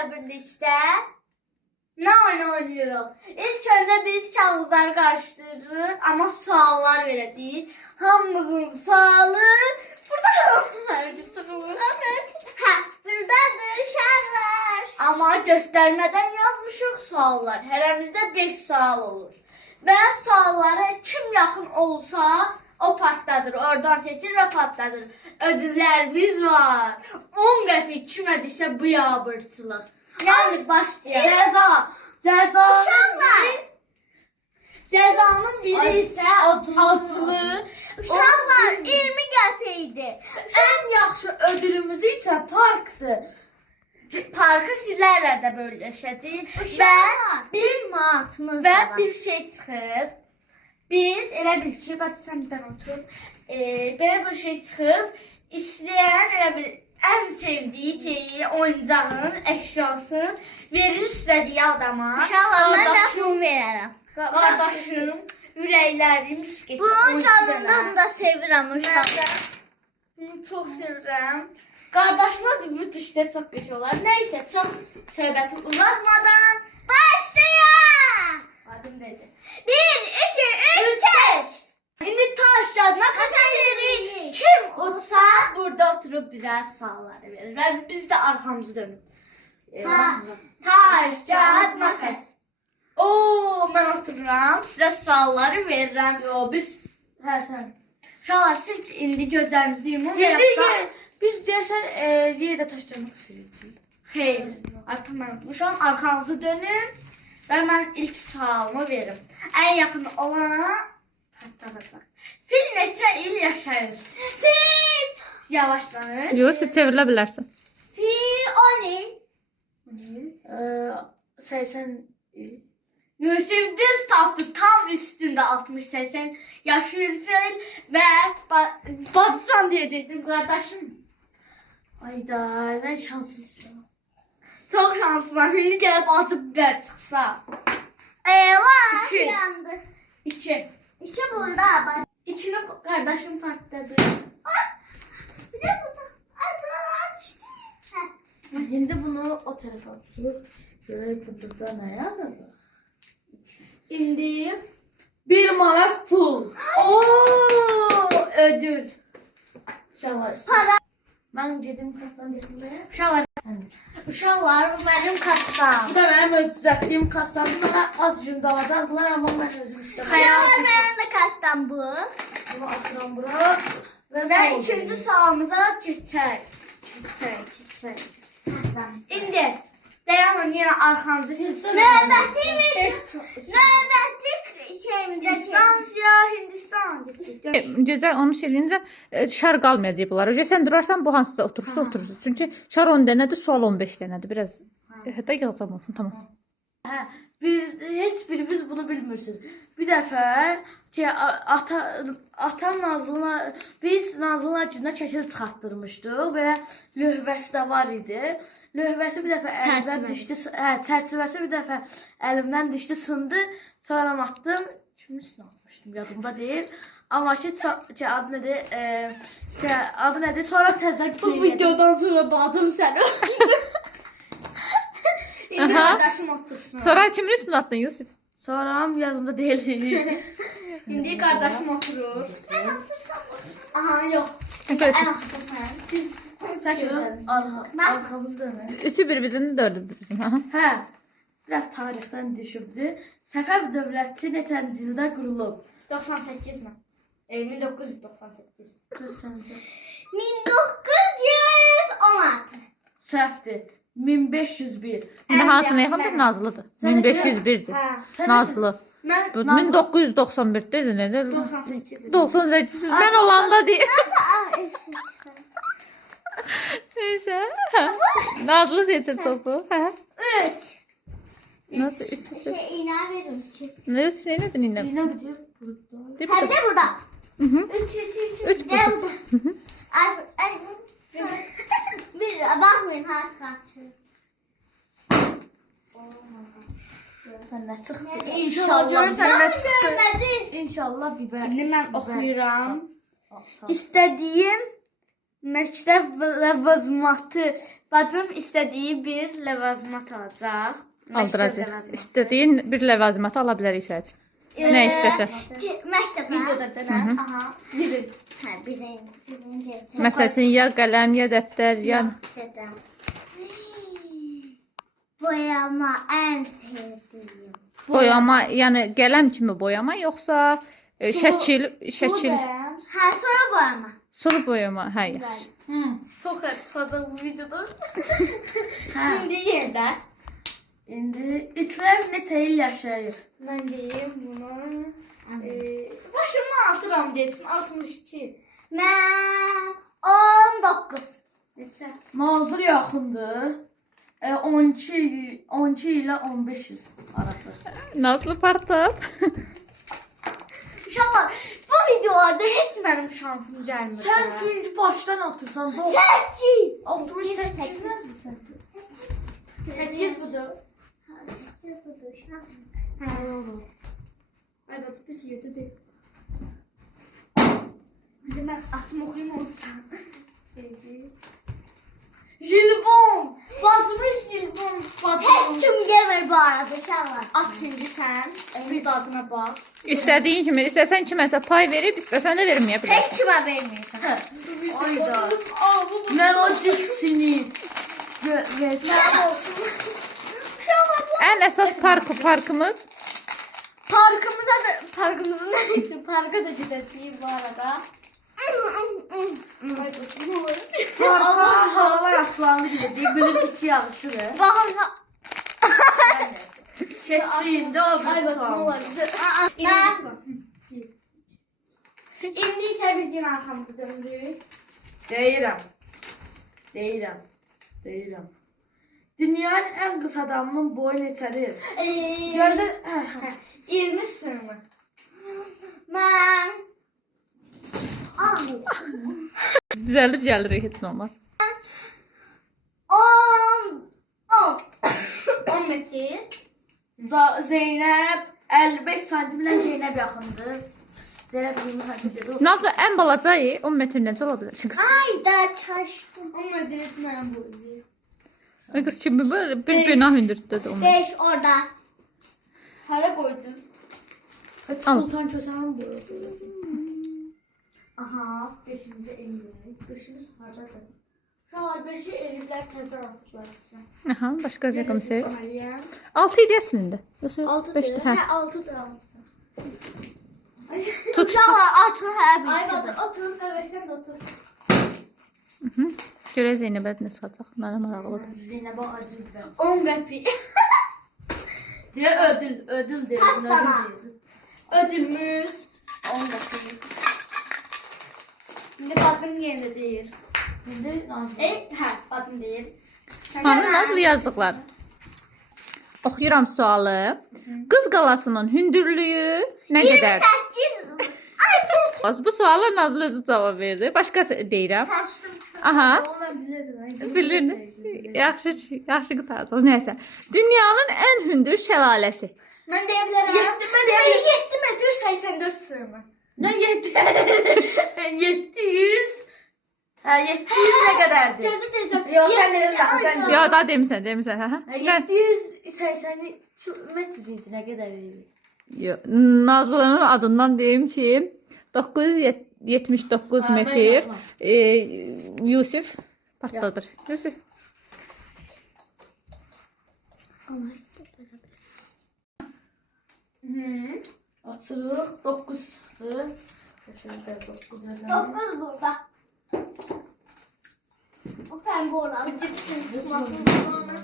sizlerle birlikte ne oyun oynuyoruz? İlk önce biz kağıtları karıştırırız ama suallar vereceğiz. Hamımızın sualı burada buradadır uşaqlar. Ama göstermeden yazmışıq suallar. Hərəmizdə 5 sual olur. Və suallara kim yaxın olsa o partladır. Oradan seçir və partladır. Ödüllərimiz var. 10 qəpik kimə düşsə bu yabırçılıq. Yəni başlayalım. Cəza. Uşaqlar. Cəzanın biri isə acılı. Uşaqlar 20 qəpikdir. En yaxşı ödülümüz isə parkdır. Parkı sizlərlə də bölüşəcəyik. Uşaqlar, bir manatımız və bir şey çıxıb. Biz elə bir şey, bax sən bir otur. Belə bir şey çıxıb. İstəyən elə bir ən sevdiyi şeyi, oyuncağın, əşyasını verir istədiyi adama. Uşaqlar, mən də bunu verərəm. Qardaşım, ürəklərim sketi. Bunun canından da sevirəm uşaqlar. Bunu çox sevirəm. Qardaşıma da bu düşdə çox qəşəng olar. Nəysə, çox söhbəti uzatmadan Başlayaq. adım dedi. 1, 2, 3, 5. İndi taş kağıt makas edirik. Kim utsa burada oturup bizə sualları verir. Və biz də arxamızı dönüb. Taş kağıt makas. Oo, mən otururam. Sizə sualları verirəm. Biz, sən. Uşaqlar, siz indi gözlərinizi yumun və yaxda... Biz deyəsən yerdə taşlamaq istəyirik. Xeyr, artıq mən unutmuşam. Arxanızı dönün və mən ilk sualımı verim. Ən yaxın olana patladacaq. Fil neçə il yaşayır? Fil! Yavaşlanır. Yusuf çevrilə bilərsən. Fil 10 il. 80 il. Yusuf düz tapdı. Tam üstündə 60-80 yaşayır fil və bacısan deyəcəkdim qardaşım. Ayda, mən şanssızım. Çox şanslılar. İndi gəlib acı biber çıxsa. Eyvah, İki. yandı. 2. İşte burada. İçini qardaşım partladı. Bir de burada. Ay buralar düştü. Şimdi bunu o tarafa atıyoruz. Şöyle burada ne yazacak? İndi 1 manat pul. ödül. Uşaqlar. Ben gedim kasadan getirmeye. Uşaqlar, bu mənim kassam. Bu da benim öz düzelttiğim kasam. Bana az cümle alacaklar ama ben özüm istemem. Xəyal benim de kastam bu. Bunu atıram bura. Və ikinci sualımıza keçək. İndi dayanın, yenə arxanızı siz Növbəti şeyimizdə Hindistan. Gözəl onu eləyincə şar qalmayacaq bunlar. Öcə sən durarsan bu hansısa oturursa oturursun. Çünki şar 10 dənədir, sual 15 dənədir. Biraz hətta yazam olsun, tamam. Heç biriniz bunu bilmirsiniz. Bir dəfə atam Nazlı'na, biz Nazlı'na günə şəkil çıxartdırmışdıq. Belə lövhəsi də var idi. Lövhəsi bir dəfə əlimdən düşdü. Çərçivəsi bir dəfə əlimdən düşdü, sındı. Sonra atdım. Kimin üstünə atmışdım, yadımda deyil. Amma ki adı nədir? Adı nədir? Sonra təzdən Bu videodan sonra badım səni. İndi qardaşım otursun. Sonra kimin üstünə atdın Yusuf? Sonra yadımda deyil. İndi qardaşım oturur. Mən otursam. Aha, yox. Ən axırda sən. Çəkin. Arkamız dönür. 3'ü bir bizim, 4'ü bir bizim. Hə. Biraz tarixdən düşübdü. Səfəv dövləti neçənci ildə qurulub? 98 mi? 1998. Qız səncə? 1916. Səhvdir. 1501. İndi hansına yaxındır? Nazlıdır. 1501'dir. Hə. Nazlı. Mən Bu 1991'dir nədir? 98. 98. Ben olanda değil. Neyse. Nazlı seçir topu. Hə. 3. Nasıl 3? İğne veriyoruz. Neresi nedir yine? Yine bir Değil Hem mi? de burada. Hı hı. 3. Üç burada. Ay. Bir bakmayın ha kaçıyor. Sən nə çıxdı? İnşallah görürsən nə çıxdı. İnşallah biber. İndi mən oxuyuram. İstədiyim məktəb ləvazimatı Bacım istədiyi bir ləvazimat alacaq. Aldıracaq. İstədiyin bir ləvazimatı ala bilərik sənin üçün. Nə istəsə. Məktəbə. Videoda da nə? Aha. Biri. Hə, birinci. Məsələn, ya qələm, ya dəftər, ya Boyama ən sevdiyim. boyama, yəni qələm kimi boyama, yoxsa şəkil. Hə, sonra boyama. Sulu boyama, hə, yaxşı. Çox həb çıxacaq bu videoda. İndi yerdə. İndi itlər neçə il yaşayır? Mən deyim bunu. Başımdan atıram geçsin. 62. Mən 19. Neçə? Nazır yaxındır. 12 ilə 15 il arası. Nazlı partat. İnşallah bu videolarda heç mənim şansım gəlmir. Sən çünki başdan atırsan. 8. 68 nədir sən? 8 budur. Hə, Ay bacı bir yerdə deyil. İndi mən açım oxuyum olsun. Jilbon. Bacımın jilbon. heç kim demir bu arada inşallah. Aç indi sən. Onun dadına bax. İstədiyin kimi, istəsən kiməsə pay verib, istəsən də verməyə Heç bilərsən. kimə vermirsən. Ayda. Al bu. Mən o cipsini versəm olsun. Ən əsas parkımız Parkımızın neydi? Parka da gidəsiyim bu arada. Ay bacım olur. parka havalar aslanlı gidəcək. Bilirsiniz ki, yağışdır. Baxın. Keçdiyində o Ay bir bacım sual. olur. Mən İndi isə biz yenə arxamızı döndürük. Deyirəm. Dünyanın ən qısa adamının boyu neçədir? Gözlə. Gözəl. 20 sınır. Mən düzəldib gəlirik, heç nə olmaz. 10 metr. Zeynəb 55 santimlə Zeynəb yaxındır. Zeynəb 20 santimdir. Nazlı ən balacayı 10 metr necə ola bilər? Çünki ayda çaşdım. 10 metr etməyən boyuyum. qız kimi böyle bir günah hündürtdür 10 metr. 5 orada. Hara qoydun? Sultan Kösəmdir. Aha, 5-imizi eləyək. 5-imiz hardadır? Uşaqlar 5-i eliblər təzə atıblar sizə. Aha, başqa rəqəm şey. 6 6 idi əslində. Yoxsa 5-dir, hə. Hə, 6-dır. Tut. Uşaqlar atın hər Ay bir. bacı, otur, qəvəsən də otur. Görək Zeynəbə nə satacaq. Mənə maraqlıdır. Zeynəbə acı bir 10 qəpik. Deyə ödül deyir. Pastana. Ödülümüz 10 qəpik. İndi bacım yenə deyir. İndi Nazlı. Hə, bacım deyir. Sən Hanı Nazlı yazdıqlar. Oxuyuram sualı. Qız qalasının hündürlüyü nə qədərdir? 8. Bu suala Nazlı özü cavab verdi. Başqa deyirəm. Aha. O mən bilirdim. Bilirdim. Yaxşı qurtardın. Nəysə. Dünyanın ən hündür şəlaləsi. Mən deyə bilərəm. 7 metr 84 sığmır. Nə 700? Hə, 700 nə qədərdir? Gözü deyəcəm. Yox, sən dedin daha, sən dedin. Ya da demisən. Hə. 780 metr idi, nə qədər idi? Yo, Nazlı'nın adından deyim ki 979 metr. Yusif partladır. Yusif. Açırıq, 9 çıxdı. Şöyle 9 9 burada. Bu pembe olan. Bu cipsin çıxmasını bulanır.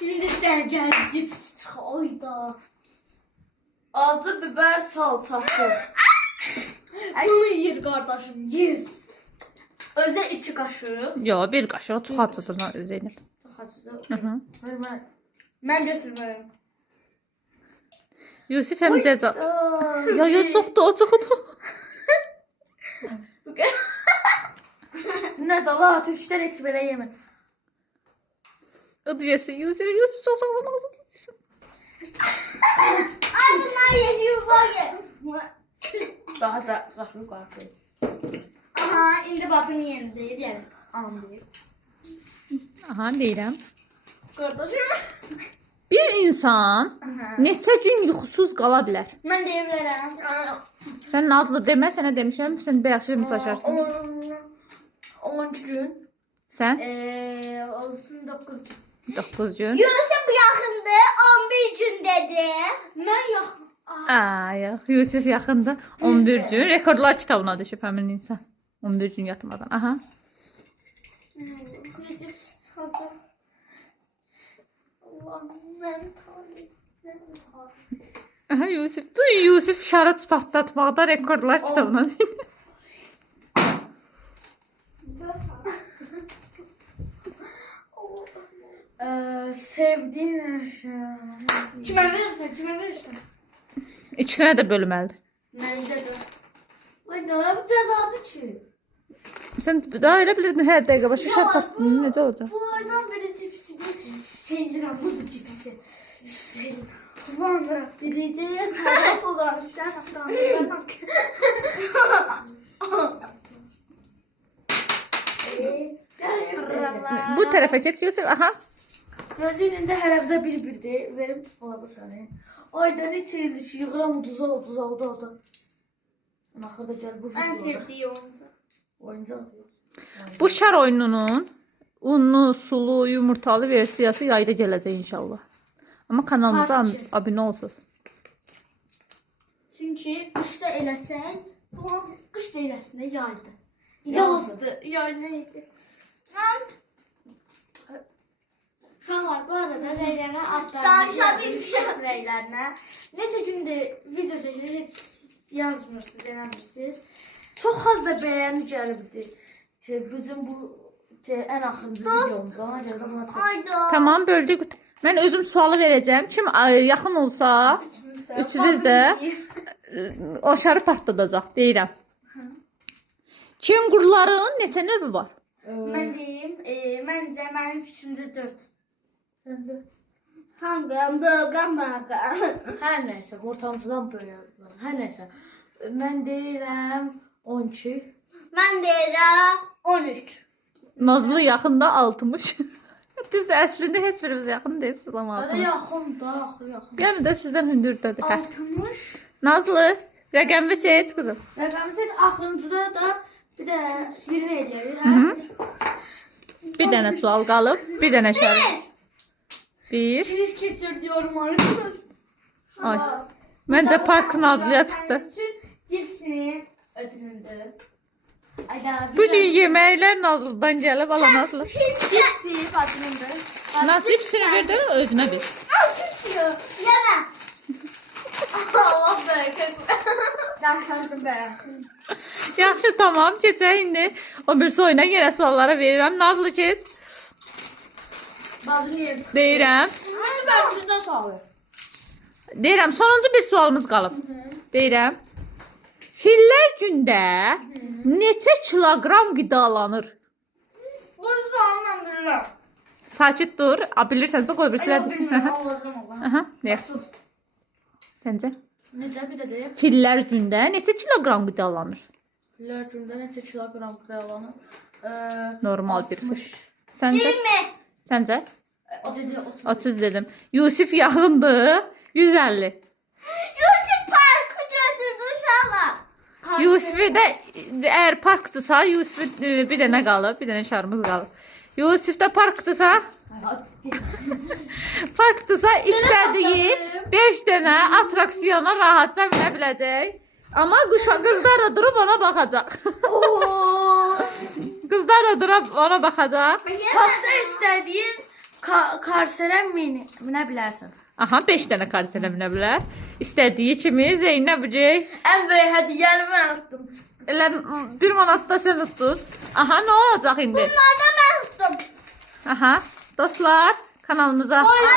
İndi dərgəl cips çıx. Oyda. acı biber salçası. Bunu yiyir qardaşım. Yes. Özdə 2 qaşıq. Yo, bir qaşıq çox acıdır Zeynəb. Hı -hı. Mən götürmərəm. Yusif həm cəza. Yo, çoxdur, o çoxdur. Nə də la, tüfüşlər heç belə yemir. O diyəsin, Yusif çox sağlamaq istəyirsən. Ay bunlar yediyor böyle. Daha qaşıq qarşı. Aha, indi bacım yeni deyir, yəni anam deyir. Aha, deyirəm. Qardaşım. Bir insan neçə gün yuxusuz qala bilər? Mən deyə bilərəm. Sən Nazlı demə, sənə demişəm, sən yaxşı müsaçarsın. 10 gün. Sən Olsun 9 gün. 9 gün. Yusuf yaxındır, 11 gün dedi. Mən yaxın. Yox, Yusuf yaxındır. 11 gün rekordlar kitabına düşüb həmin insan. 11 gün yatmadan. Aha. Necib çıxadı. Allahım, mən tanıyım. Aha, Yusuf. Bu Yusuf şarap patlatmaqda rekordlar kitabına düşüb. Sevdiyin əşya. Kimə verirsən, kimə verirsən? İkisinə də bölməlidir. Məndə də. Ay, nə bu cəzadır ki? Sən daha elə bilirdin, hər dəqiqə başa şarap patlatın, necə olacaq? Bunlardan biri cipsidir. Sevirəm, bu da cipsi. Sevirəm. Vanra biləcəyə sərə sodamışlar. Bu tərəfə keç Yusuf. Aha. Gözünün də hərəbzə bir-birdir. Verim ona bu səni. Ayda neçə ildir ki, yığıram uduza. Axırda gəl bu Ən sevdiyi oyuncaq. oyuncaq. Bu şar oyununun unlu, sulu, yumurtalı versiyası yayda gələcək inşallah. Amma kanalımıza Parça. abunə olsunuz. Çünki qışda eləsən, qışda eləsin də yaydı. Yazdı. Yay nə idi? Uşaqlar bu arada rəylərə adlarınızı yazın, rəylərinə. Neçə gündür video çəkilir, heç yazmırsınız, eləmirsiniz. Çox az da bəyəni gəlibdi. Bizim bu ən axırıncı videomuz. Ona görə də buna çox. Ayda. Tamam, böldük. Mən özüm sualı verəcəm. Kim yaxın olsa, üçünüz də o şarı partladacaq, deyirəm. Kengurların neçə növü var? Mən deyim, məncə mənim fikrimdə 4. Səncə? Hangi bölgem var? Hər nəysə, ortamızdan böyük. Hər nəysə. Mən deyirəm 12. Ben deyirəm 13. Nazlı yaxında 60. Düzdür, əslində heç birimiz yaxın deyilsiniz amma Hadi 60. yaxın da, axır yaxın. Yəni də sizdən hündürdədir. Hə. 60. Nazlı, rəqəmi seç qızım. Rəqəmi seç, axırıncıda da bir də birini eləyək, hə? Bir dənə sual qalıb, bir dənə şərt. 1. Kriz keçir diyorum arkadaşlar. Ay. Məncə park Nazlıya çıxdı. Cipsinin ödülündür. Bu gün yeməklər Nazlıdan gəlib, ala Nazlı. Cipsi Fatımındır. Nazlı hepsini verdi, özümə bir. Yeme. Allah bereket. Ben sandım ben. Yaxşı, tamam, keçək indi. O bir oyuna yenə suallara verirəm. Nazlı keç. Bazım yedim. Deyirəm. Ben sizdən sağlayım. Deyirəm, sonuncu bir sualımız qalıb. Deyirəm. Fillər gündə neçə kiloqram qidalanır? Bu soğanla bilirəm. Sakit dur. Bilirsənsə qoy bir silə desin. Bilmirəm, Allah'ım Allah. Aha, deyək. Səncə? Necə bir də deyim? Fillər gündə neçə kiloqram qidalanır? Filler gündə neçə kiloqram qidalanır? Normal bir fil. Səncə? 20. Səncə? O dedi 30. 30 dedim. Yusif yaxındır. 150. Yusuf parkı götürdü uşaqlar. Yusifi də əgər parkdırsa, Yusif bir dənə qalıb, bir dənə şarımız qalıb. Yusif də parkdırsa, istədiyi 5 dənə atraksiyona rahatca minə biləcək. Amma qızlar da durub ona baxacaq. Qızlar da durub ona baxacaq. Pasta istədiyin karserə minə bilərsən. Aha, 5 dənə kartına minə bilər. İstədiyi kimi Zeynəb biləcək. Ən böyük hədiyyəni mən tutdum. Elə 1 manat da sən tutdun. Aha, nə olacaq indi? Bunlardan ben tuttum. Aha, dostlar, kanalımıza Abone